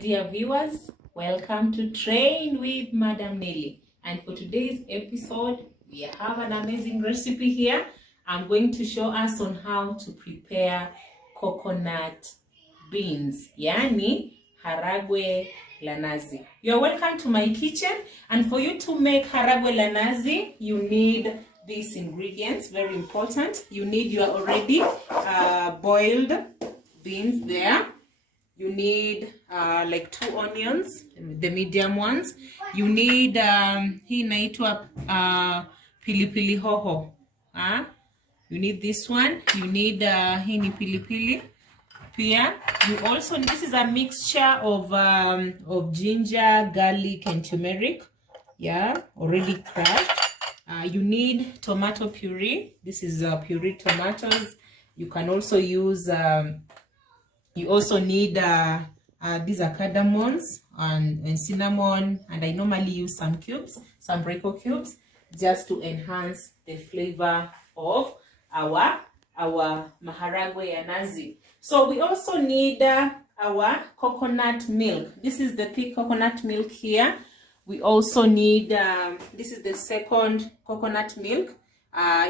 dear viewers, welcome to Train with Madam Nelly. And for today's episode, we have an amazing recipe here. I'm going to show us on how to prepare coconut beans, yani haragwe la nazi. You're welcome to my kitchen, and for you to make haragwe la nazi, you need these ingredients, very important. You need your already boiled beans there. You need like 2 onions, the medium ones. You need hii inaitwa pilipili hoho. You need this one. You need hii ni pilipili. Pia, you also, this is a mixture of ginger, garlic, and turmeric. Yeah, already crushed. You need tomato puree. This is pureed tomatoes. You can also use you also need these are cardamoms and cinnamon, and I normally use some cubes, some Breco cubes, just to enhance the flavor of our maharagwe ya nazi. So we also need our coconut milk. This is the thick coconut milk here. We also need this is the second coconut milk.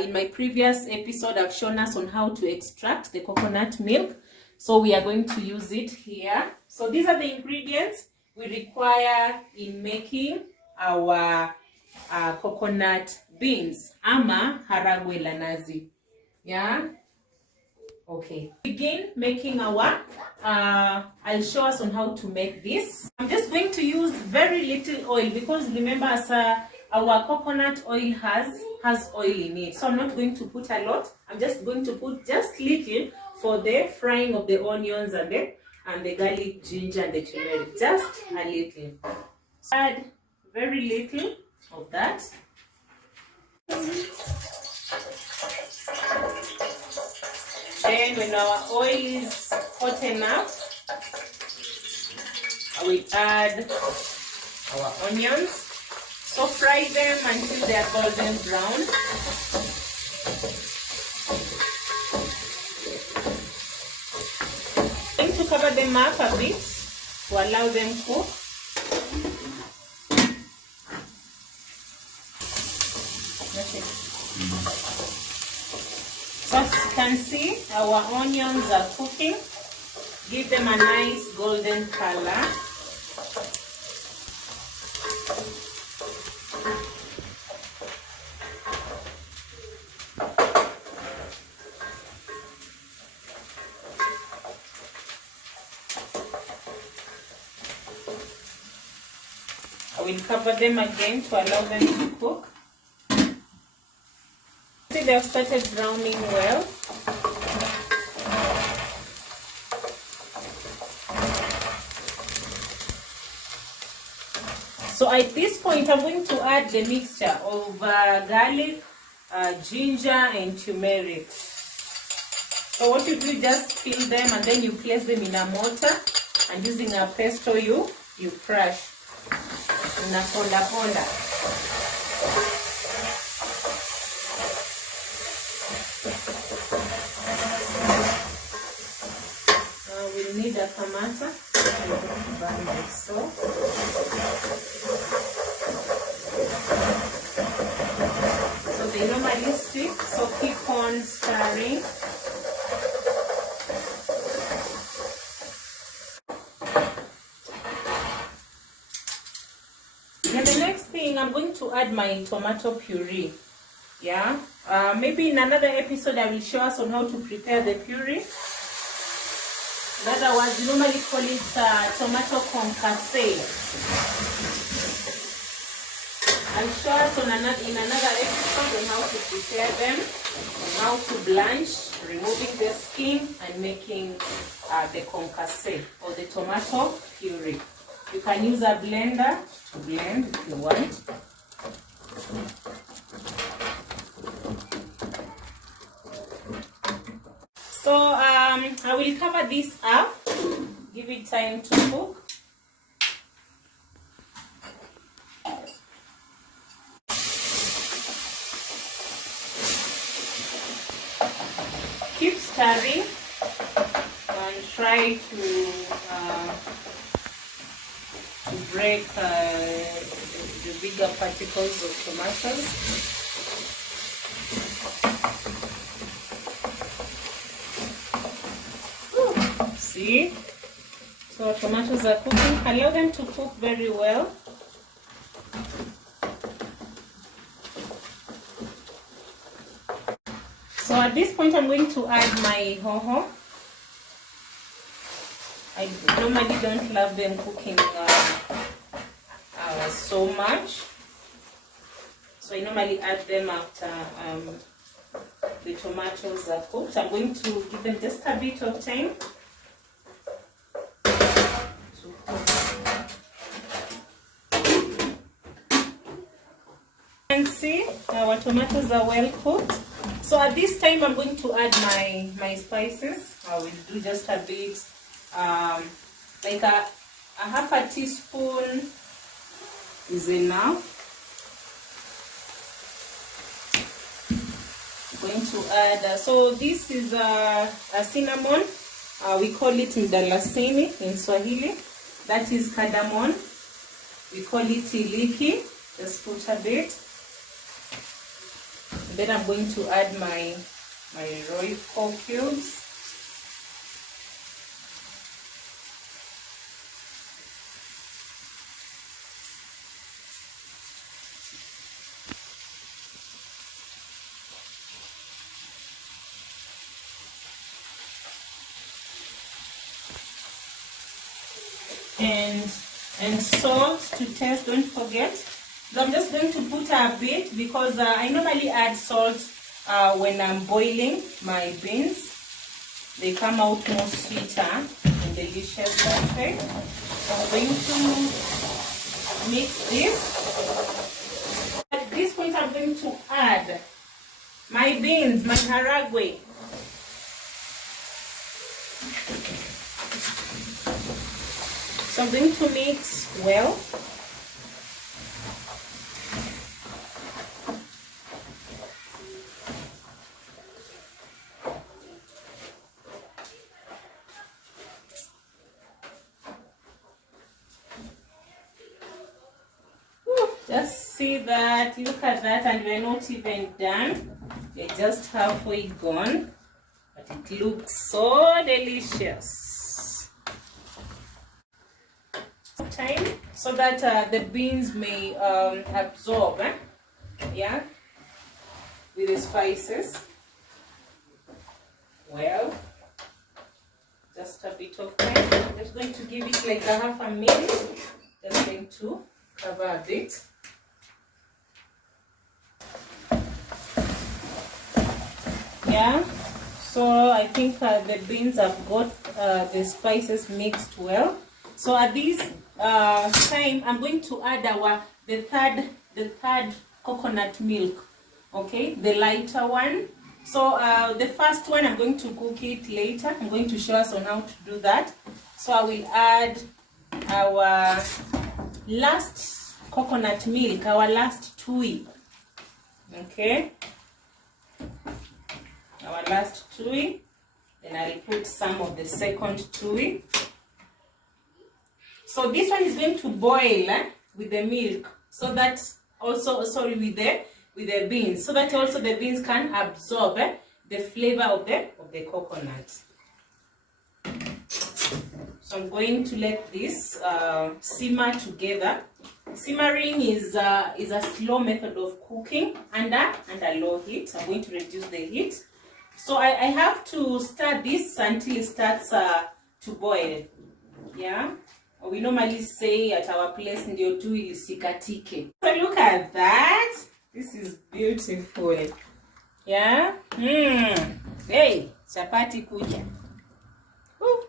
In my previous episode, I've shown us on how to extract the coconut milk. So we are going to use it here. So these are the ingredients we require in making our coconut beans, ama haragwe la nazi. Yeah? Okay. Begin making our, I'll show us on how to make this. I'm just going to use very little oil because remember our coconut oil has oil in it. So I'm not going to put a lot. I'm just going to put just little for the frying of the onions and the garlic, ginger, and the turmeric. Just a little. So add very little of that. Then when our oil is hot enough, I will add our onions. So fry them until they are golden brown. I'm going to cover them up a bit to allow them cook. Okay. So as you can see, our onions are cooking. Give them a nice golden color. I will cover them again to allow them to cook. See, they have started browning well. So at this point, I'm going to add the mixture of garlic, ginger, and turmeric. So what you do, just peel them and then you place them in a mortar, and using a pesto you crush. Unaponda ponda. We'll need a tomato. So they normally stick, so keep on stirring. Then the next thing, I'm going to add my tomato puree. Yeah, maybe in another episode I will show us on how to prepare the puree. In other words, we normally call it tomato concasse. I'll show us in another episode on how to prepare them, on how to blanch, removing the skin, and making the concasse or the tomato puree. You can use a blender to blend if you want. So I will cover this up, give it time to cook. Keep stirring and try to break the bigger particles of tomatoes. See? So our tomatoes are cooking. Allow them to cook very well. So at this point, I'm going to add my hoho. I normally don't love them cooking so much. So I normally add them after the tomatoes are cooked. I'm going to give them just a bit of time. And see, our tomatoes are well cooked. So at this time, I'm going to add my spices. I will do just a bit, like a half a teaspoon is enough. I'm going to add, so this is a cinnamon. We call it mdalasini in Swahili. That is cardamom. We call it iliki. Just put a bit. And then I'm going to add my Royco cubes. And salt to taste, don't forget. So I'm just going to put a bit because I normally add salt when I'm boiling my beans. They come out more sweeter and delicious that way. So I'm going to mix this. At this point, I'm going to add my beans, my haragwe. So I'm going to mix well. Just see that, look at that, and we're not even done. We're just halfway gone, but it looks so delicious. Time so that the beans may absorb, yeah, with the spices. Well, just a bit of time. I'm just going to give it like a half a minute. Just going to cover a bit. Yeah, so I think the beans have got the spices mixed well. So at this time, I'm going to add the third coconut milk. Okay, the lighter one. So the first one, I'm going to cook it later. I'm going to show us on how to do that. So I will add our last coconut milk, our last tui. Okay, our last tui. Then I'll put some of the second tui. So this one is going to boil with the milk, so that also, sorry, with the beans, so that also the beans can absorb the flavor of the coconut. So I'm going to let this simmer together. Simmering is a slow method of cooking under low heat. I'm going to reduce the heat. So I have to stir this until it starts to boil. Yeah. We normally say at our place, ndio tu ilisikatike. So look at that. This is beautiful. Yeah. Hey, chapati kuja. Ooh.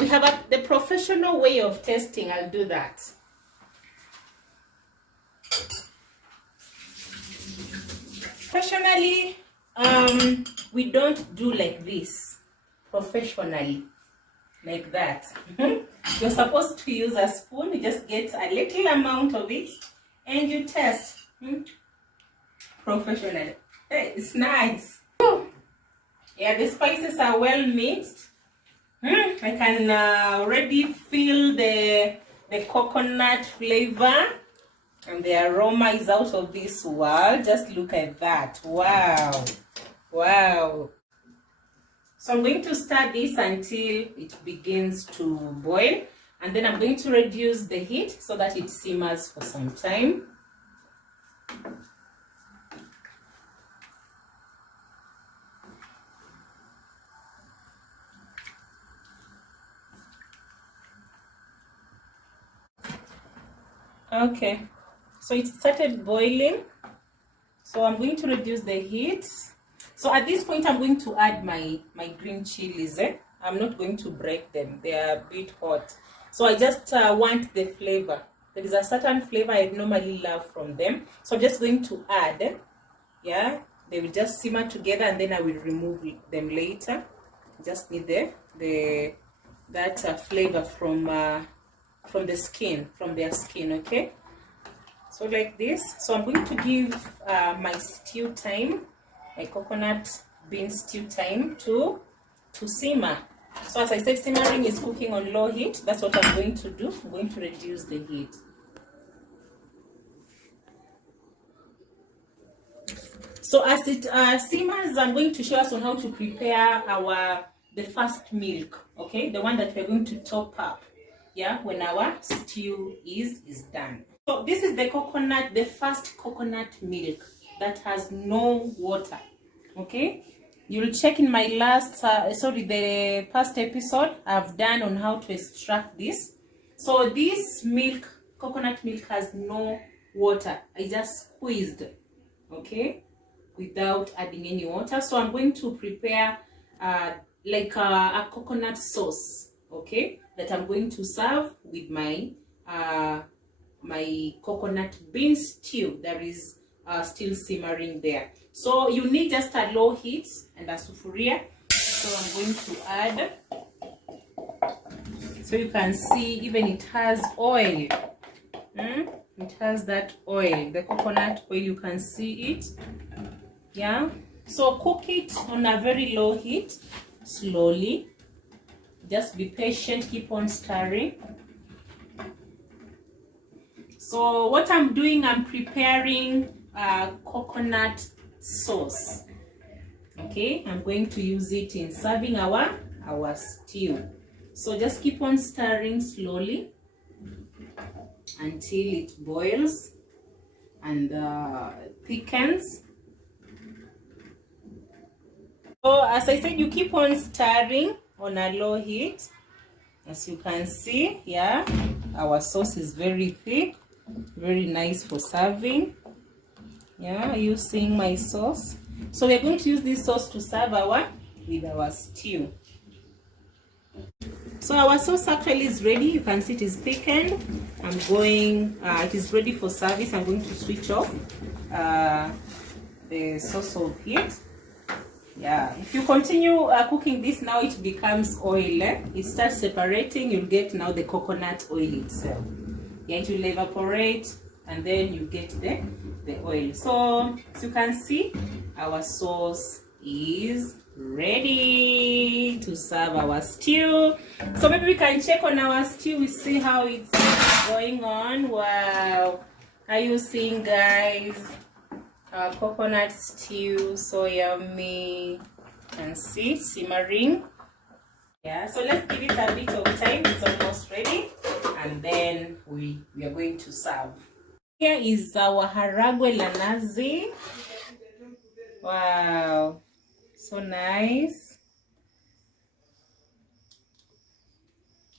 We have the professional way of testing. I'll do that. Professionally, we don't do like this. Professionally. Like that. You're supposed to use a spoon. You just get a little amount of it and you test. Professionally. Hey, it's nice. Yeah, the spices are well mixed. I can already feel the the coconut flavor, and the aroma is out of this world. Just look at that. Wow. Wow. So I'm going to stir this until it begins to boil, and then I'm going to reduce the heat so that it simmers for some time. Okay, so it started boiling, so I'm going to reduce the heat. So at this point I'm going to add my green chilies. I'm not going to break them, they are a bit hot, so I just want the flavor. There is a certain flavor I normally love from them, so I'm just going to add. Yeah, they will just simmer together and then I will remove them later. Just need that flavor from the skin, from their skin. Okay, so like this. So I'm going to give my stew time, my coconut bean stew time to simmer. So as I said, simmering is cooking on low heat. That's what I'm going to do. I'm going to reduce the heat. So as it simmers, I'm going to show us on how to prepare the first milk. Okay, the one that we're going to top up, yeah, when our stew is done. So this is the coconut, the first coconut milk that has no water. Okay, you'll check in my the past episode I've done on how to extract this. So this milk, coconut milk, has no water. I just squeezed, okay, without adding any water. So I'm going to prepare like a coconut sauce, okay, that I'm going to serve with my my coconut bean stew that is still simmering there. So you need just a low heat and a sufuria. So I'm going to add, so you can see even it has oil. It has that oil, the coconut oil, you can see it. Yeah, so cook it on a very low heat, slowly. Just be patient, keep on stirring. So what I'm doing, I'm preparing coconut sauce. Okay, I'm going to use it in serving our stew. So just keep on stirring slowly until it boils and thickens. So as I said, you keep on stirring on a low heat. As you can see, yeah, our sauce is very thick, very nice for serving. Yeah, are you seeing my sauce? So we're going to use this sauce to serve with our stew. So our sauce actually is ready. You can see it is thickened. I'm going, it is ready for service. I'm going to switch off the sauce of heat. Yeah, if you continue cooking this, now it becomes oil. It starts separating. You'll get now the coconut oil itself. Yeah, it will evaporate and then you get the oil. So as you can see, our sauce is ready to serve our stew. So maybe we can check on our stew. We see how it's going on. Wow, are you seeing, guys? Our coconut stew, so yummy. And see, simmering. Yeah, so let's give it a bit of time. It's almost ready, and then we are going to serve. Here is our haragwe la nazi. Wow, so nice.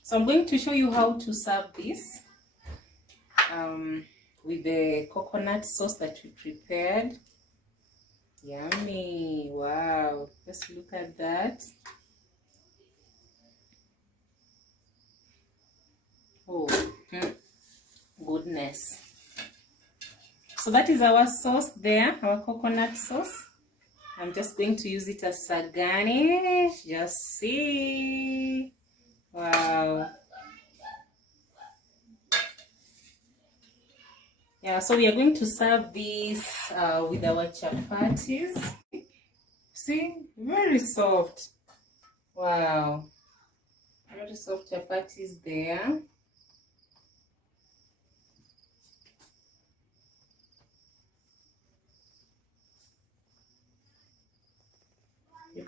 So I'm going to show you how to serve this with the coconut sauce that we prepared. Yummy. Wow, just look at that. Oh, goodness. So that is our sauce there, our coconut sauce. I'm just going to use it as a garnish. Just see. Wow. Yeah, so we are going to serve this with our chapatis. See, very soft. Wow, very soft chapatis there.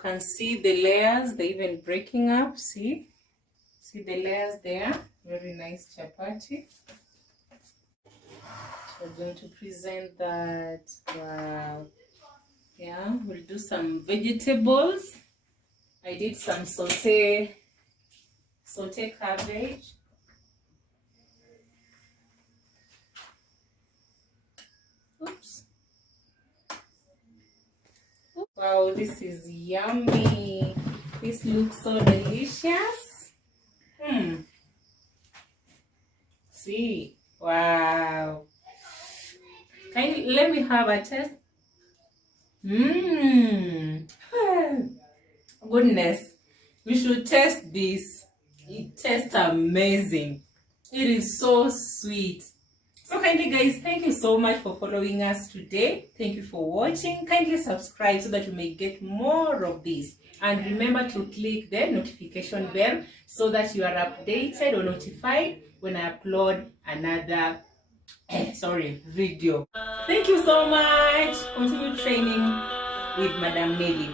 can see the layers, they're even breaking up. See the layers there. Very nice chapati. We're going to present that. Wow. Yeah, we'll do some vegetables. I did some saute cabbage. Oops. Wow, this is yummy. This looks so delicious. See, wow. Let me have a taste. Goodness, you should taste this. It tastes amazing. It is so sweet. So kindly guys, thank you so much for following us today. Thank you for watching. Kindly subscribe so that you may get more of this. And remember to click the notification bell so that you are updated or notified when I upload another video. Thank you so much. Continue training with Madam Nelly.